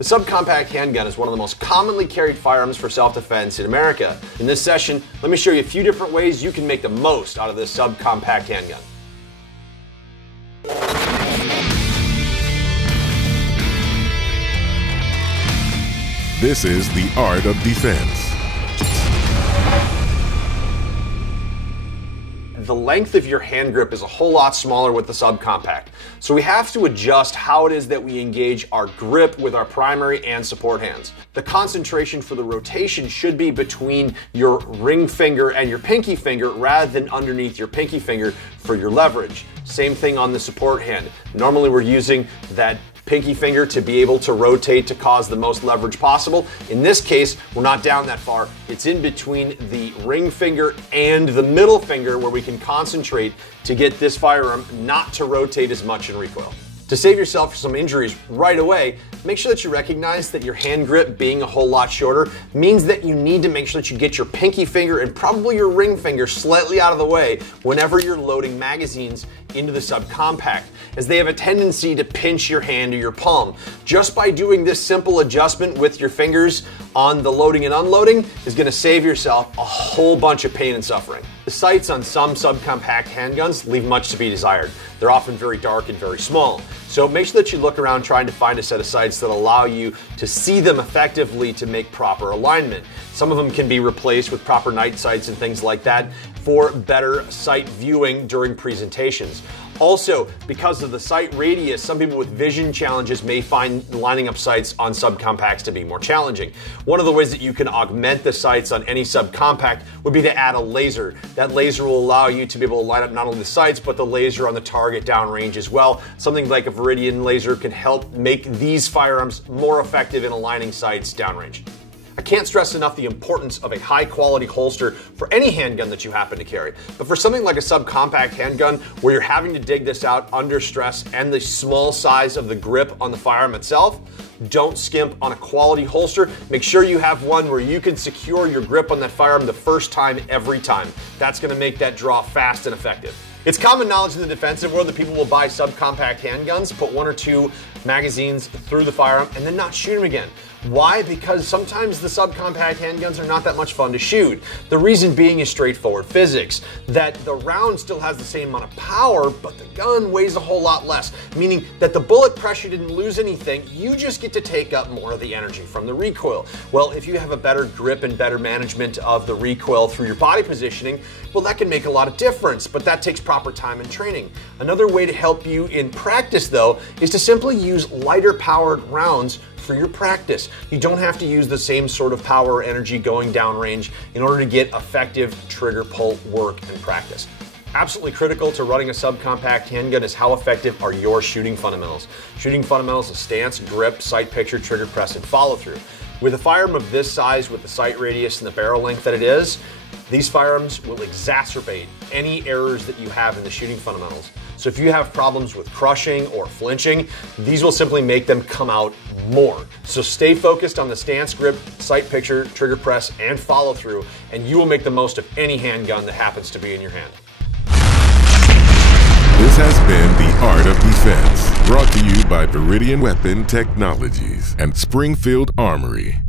The subcompact handgun is one of the most commonly carried firearms for self-defense in America. In this session, let me show you a few different ways you can make the most out of this subcompact handgun. This is the art of defense. The length of your hand grip is a whole lot smaller with the subcompact. So we have to adjust how it is that we engage our grip with our primary and support hands. The concentration for the rotation should be between your ring finger and your pinky finger rather than underneath your pinky finger for your leverage. Same thing on the support hand. Normally we're using that pinky finger to be able to rotate to cause the most leverage possible. In this case, we're not down that far. It's in between the ring finger and the middle finger where we can concentrate to get this firearm not to rotate as much in recoil. To save yourself some injuries right away, make sure that you recognize that your hand grip being a whole lot shorter means that you need to make sure that you get your pinky finger and probably your ring finger slightly out of the way whenever you're loading magazines into the subcompact, as they have a tendency to pinch your hand or your palm. Just by doing this simple adjustment with your fingers on the loading and unloading is going to save yourself a whole bunch of pain and suffering. The sights on some subcompact handguns leave much to be desired. They're often very dark and very small. So make sure that you look around trying to find a set of sights that allow you to see them effectively to make proper alignment. Some of them can be replaced with proper night sights and things like that for better sight viewing during presentations. Also, because of the sight radius, some people with vision challenges may find lining up sights on subcompacts to be more challenging. One of the ways that you can augment the sights on any subcompact would be to add a laser. That laser will allow you to be able to line up not only the sights, but the laser on the target downrange as well. Something like a Viridian laser can help make these firearms more effective in aligning sights downrange. I can't stress enough the importance of a high quality holster for any handgun that you happen to carry. But for something like a subcompact handgun where you're having to dig this out under stress and the small size of the grip on the firearm itself, don't skimp on a quality holster. Make sure you have one where you can secure your grip on that firearm the first time every time. That's going to make that draw fast and effective. It's common knowledge in the defensive world that people will buy subcompact handguns, put one or two magazines through the firearm, and then not shoot them again. Why? Because sometimes the subcompact handguns are not that much fun to shoot. The reason being is straightforward physics, that the round still has the same amount of power, but the gun weighs a whole lot less, meaning that the bullet pressure didn't lose anything, you just get to take up more of the energy from the recoil. Well, if you have a better grip and better management of the recoil through your body positioning, well, that can make a lot of difference, but that takes proper time and training. Another way to help you in practice, though, is to simply use lighter powered rounds for your practice. You don't have to use the same sort of power or energy going downrange in order to get effective trigger pull work and practice. Absolutely critical to running a subcompact handgun is how effective are your shooting fundamentals. Shooting fundamentals of stance, grip, sight picture, trigger press, and follow through. With a firearm of this size, with the sight radius and the barrel length that it is, these firearms will exacerbate any errors that you have in the shooting fundamentals. So if you have problems with crushing or flinching, these will simply make them come out more. So stay focused on the stance, grip, sight picture, trigger press, and follow through, and you will make the most of any handgun that happens to be in your hand. This has been The Art of Defense, brought to you by Viridian Weapon Technologies and Springfield Armory.